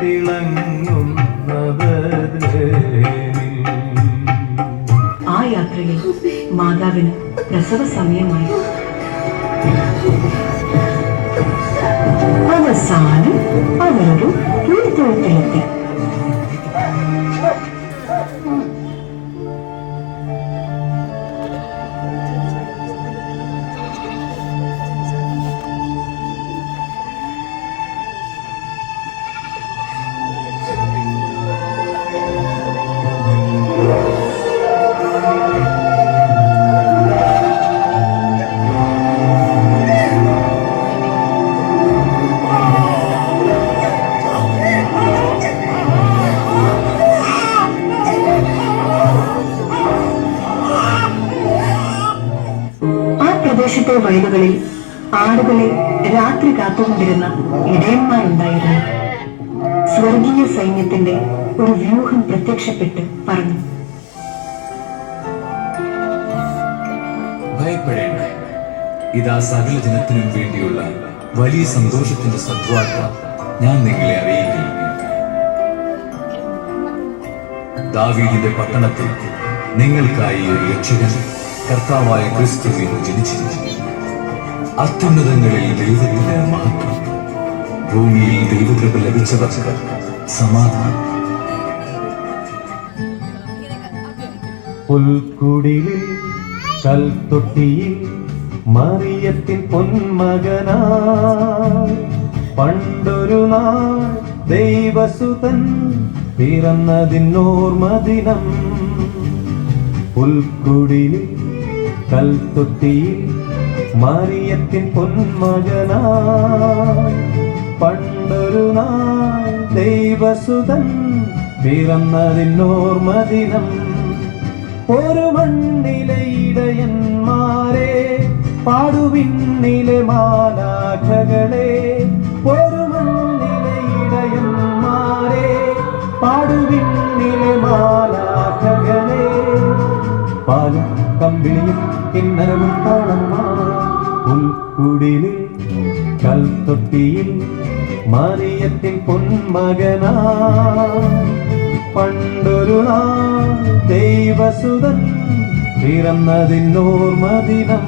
ആ യാത്രയിൽ മാതാവിന് പ്രസവ സമയമായി. അവസാനം അവരൊരു പുൽത്തൊഴുത്തിലെത്തി. പ്രദേശത്തെ വയലുകളിൽ ആടുകളെ രാത്രി കാത്തുകൊണ്ടിരുന്ന ഇടയന്മാരുണ്ടായിരുന്നു. സ്വർഗീയ സൈന്യത്തിന്റെ ഒരു വ്യൂഹം പ്രത്യക്ഷപ്പെട്ട് പറഞ്ഞു, ഭയപ്പെടേണ്ട, ഇതാ സകല ജനത്തിനും വേണ്ടിയുള്ള വലിയ സന്തോഷത്തിന്റെ സദ്വാർത്ത ഞാൻ നിങ്ങളെ അറിയിക്കുന്നു. ദാവീദിന്റെ പട്ടണത്തിൽ നിങ്ങൾക്കായി ഒരു രക്ഷകൻ കർത്താവായ ക്രിസ്തുവിന് ജനിച്ചിരിക്കുന്നു. അത്യുന്നതങ്ങളിൽ ദൈവത്തിന്റെ മഹത്വം, ഭൂമിയിൽ ദൈവകൃപ ലഭിച്ചവർക്ക് സമാധാനം. പുൽക്കുടിലിൽ കൽത്തൊട്ടിയിൽ മറിയത്തിൻ പൊന്മകനാ, പണ്ടൊരു നാൾ ദൈവസുതൻ പിറന്നതിനോർമ്മദിനം. പുൽക്കുടിലിൽ കൽത്തൊട്ടിയിൽ മറിയത്തിൻ പൊന്മകനാ, പണ്ടൊരു നാൾ ദൈവസുതൻ പിറന്നതിനോർമ്മദിനം. ഒരു മണ്ണിലെ ഇടയന്മാരെ, പാടുവിണ്ണിലെ മാലാഖകളെ, ഒരു മണ്ണിലെ ഇടയന്മാരെ, പാടുവിണ്ണിലെ മാലാഖകളെ, പാലും കമ്പിളിയും കിന്നരവും താളമാ. പുൽക്കുടിലിൽ കൽത്തൊട്ടിയിൽ മറിയത്തിൻ പൊന്മകനാ, പണ്ടൊരു നാൾ ദൈവസുതൻ പിറന്നതിനോർമ്മദിനം.